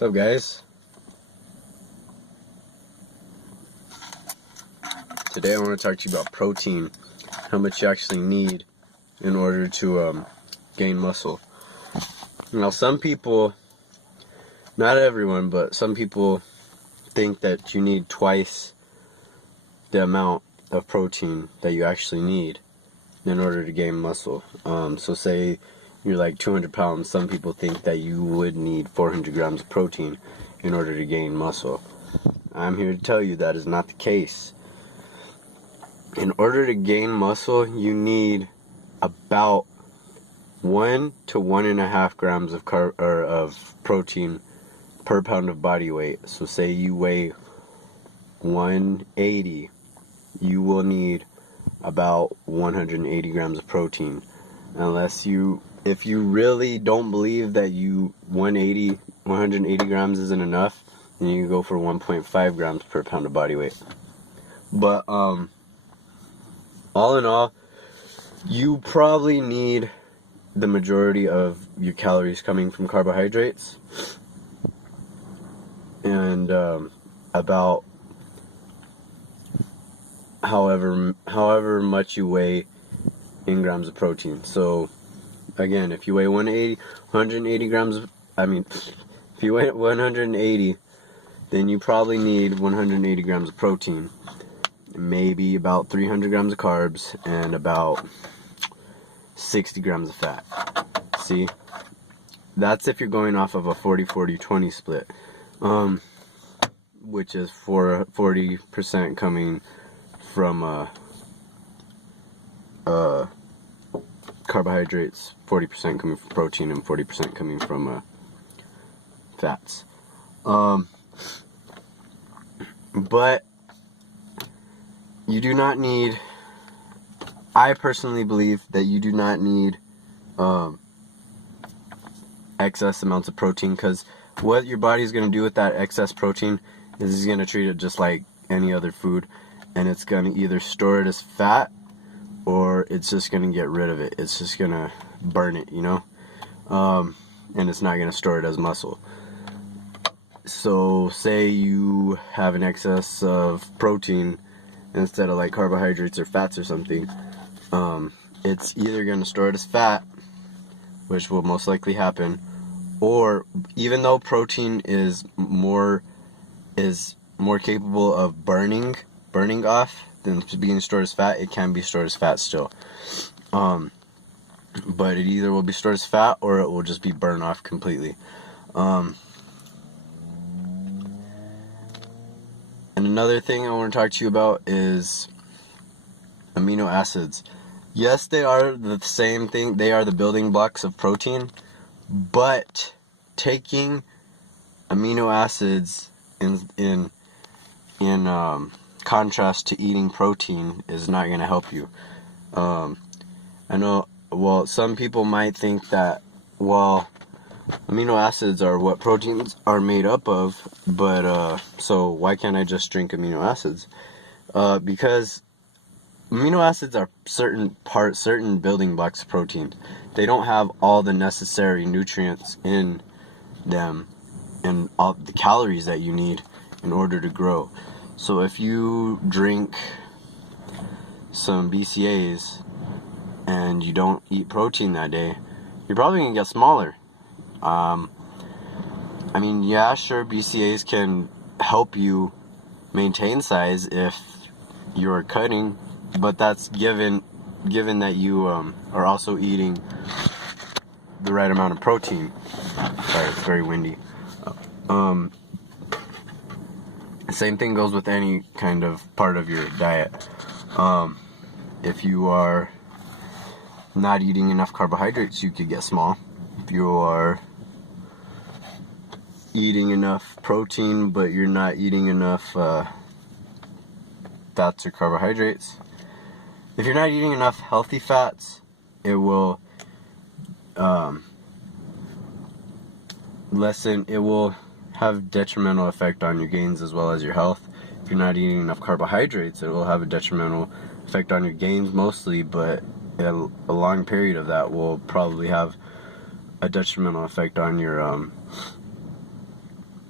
What's up, guys? Today I want to talk to you about protein, how much you actually need in order to gain muscle. Now, some people, not everyone, but some people think that you need twice the amount of protein that you actually need in order to gain muscle. So say you're like 200 pounds, some people think that you would need 400 grams of protein in order to gain muscle. I'm here to tell you that is not the case. In order to gain muscle, you need about 1 to 1.5 grams of protein per pound of body weight. So say you weigh 180, you will need about 180 grams of protein. If you really don't believe that 180 grams isn't enough, then you can go for 1.5 grams per pound of body weight. But all in all, you probably need the majority of your calories coming from carbohydrates, and about however much you weigh in grams of protein. So again, if you weigh 180 grams if you weigh 180, then you probably need 180 grams of protein, maybe about 300 grams of carbs, and about 60 grams of fat. See, that's if you're going off of a 40-40-20 split, which is 40% coming from carbohydrates, 40% coming from protein, and 40% coming from fats. But you do not need, I personally believe that you do not need excess amounts of protein, because what your body is going to do with that excess protein is it's going to treat it just like any other food, and it's going to either store it as fat or it's just going to get rid of it. It's just going to burn it, and it's not going to store it as muscle. So say you have an excess of protein instead of like carbohydrates or fats or something, it's either going to store it as fat, which will most likely happen, or even though protein is more capable of burning off than being stored as fat, it can be stored as fat still. But it either will be stored as fat or it will just be burned off completely. And another thing I want to talk to you about is amino acids. Yes, they are the same thing. They are the building blocks of protein, but taking amino acids in contrast to eating protein is not going to help you. I know, some people might think that, amino acids are what proteins are made up of, but so why can't I just drink amino acids? Because amino acids are certain building blocks of protein. They don't have all the necessary nutrients in them and all the calories that you need in order to grow. So if you drink some BCAAs and you don't eat protein that day, you're probably going to get smaller. Yeah, sure, BCAAs can help you maintain size if you're cutting, but that's given that you are also eating the right amount of protein. Sorry, it's very windy. Same thing goes with any kind of part of your diet. If you are not eating enough carbohydrates, you could get small. If you are eating enough protein but you're not eating enough fats or carbohydrates, if you're not eating enough healthy fats, it will have detrimental effect on your gains as well as your health. If you're not eating enough carbohydrates, it will have a detrimental effect on your gains mostly, but a long period of that will probably have a detrimental effect on your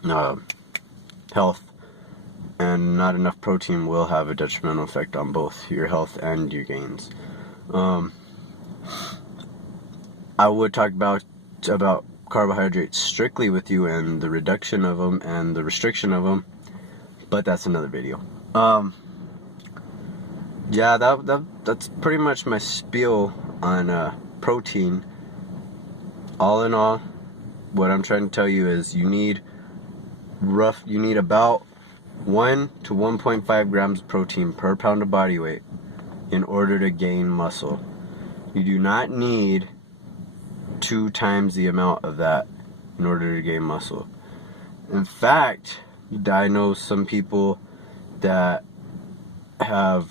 health, and not enough protein will have a detrimental effect on both your health and your gains. I would talk about carbohydrates strictly with you and the reduction of them and the restriction of them, but that's another video. Yeah, that's pretty much my spiel on protein. All in all, what I'm trying to tell you is you need about 1 to 1.5 grams of protein per pound of body weight in order to gain muscle. You do not need 2 times the amount of that in order to gain muscle. In fact, I know some people that have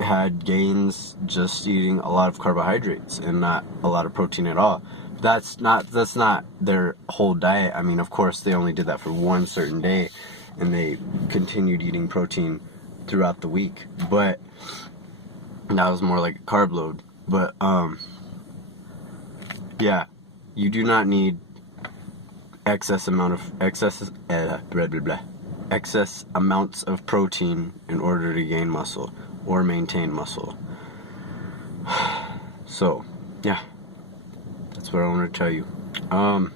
had gains just eating a lot of carbohydrates and not a lot of protein at all. That's not their whole diet. I mean, of course, they only did that for one certain day, and they continued eating protein throughout the week. But that was more like a carb load. But yeah, you do not need excess amounts of protein in order to gain muscle or maintain muscle. So, yeah, that's what I want to tell you. I'm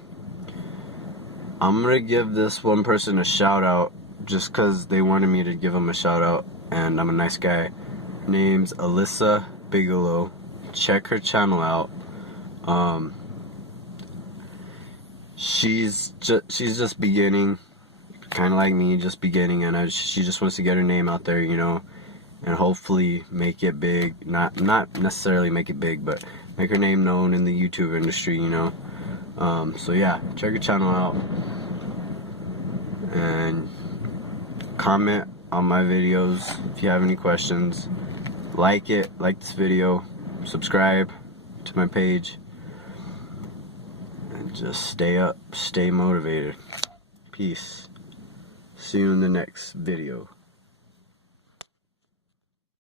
gonna give this one person a shout out just because they wanted me to give them a shout out, and I'm a nice guy. Her name's Alyssa Bigelow. Check her channel out. She's just beginning, kind of like me, just beginning, and she just wants to get her name out there, you know, and hopefully make it big. Not necessarily make it big, but make her name known in the YouTube industry, you know. So yeah, check her channel out and comment on my videos if you have any questions. Like this video, subscribe to my page, and just stay motivated. Peace. See you in the next video.